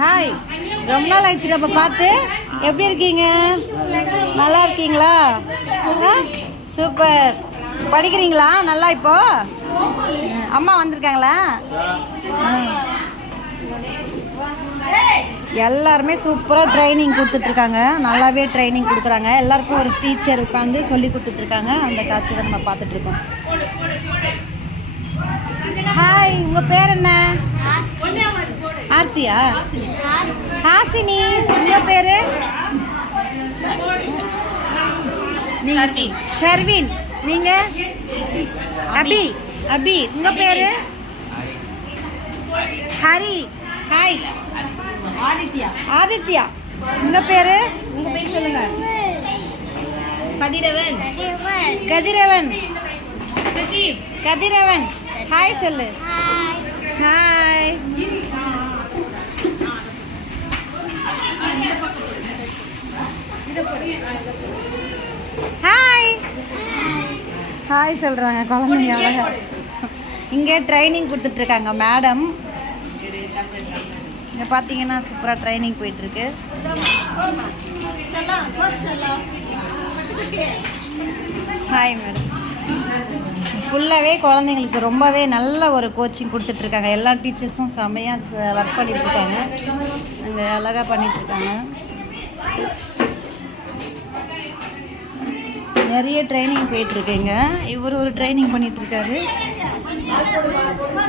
Hi ரொம்ப நாள் ஆயிடுச்சு நம்ம பார்த்து. எப்படி இருக்கீங்க? நல்லா இருக்கீங்களா? ஆ? சூப்பர். படிக்கிறீங்களா? நல்லா இப்போ? அம்மா வந்திருக்காங்களா? எல்லாருமே சூப்பராக ட்ரைனிங் கொடுத்துட்ருக்காங்க. நல்லாவே ட்ரைனிங் கொடுக்குறாங்க. எல்லாருக்கும் ஒரு டீச்சர் உட்காந்து சொல்லி கொடுத்துட்ருக்காங்க. அந்த காட்சி தான் நம்ம பார்த்துட்ருக்கோம். ஹாய் உங்கள் பேர் என்ன? ஆர்த்தியா? ஹாசினி. உங்கள் பேர்? ஷர்வின். நீங்கள் அபி. அபி. உங்கள் பேர்? ஹரி. ஹாய். ஆதித்யா. ஆதித்யா. உங்கள் பேர்? உங்க பேர் சொல்லுங்க. கதிரவன். கதிரவன். கதிரவன். ஹாய் சொல்லு. ஹாய் ஹாய் ஹாய் சொல்கிறாங்க குழந்தைங்க அழகா. இங்கே ட்ரைனிங் கொடுத்துட்ருக்காங்க மேடம் இங்கே பார்த்தீங்கன்னா சூப்பராக ட்ரைனிங் போயிட்டுருக்கு ஹாய் மேடம் ஃபுல்லாகவே குழந்தைங்களுக்கு ரொம்பவே நல்ல ஒரு கோச்சிங் கொடுத்துட்ருக்காங்க. எல்லா டீச்சர்ஸும் செம்மையாக ஒர்க் பண்ணிட்டுருக்காங்க அங்கே அழகாக பண்ணிகிட்ருக்காங்க நிறைய ட்ரைனிங் போயிட்டுருக்கேங்க இவர் ஒரு ட்ரைனிங் பண்ணிகிட்ருக்காரு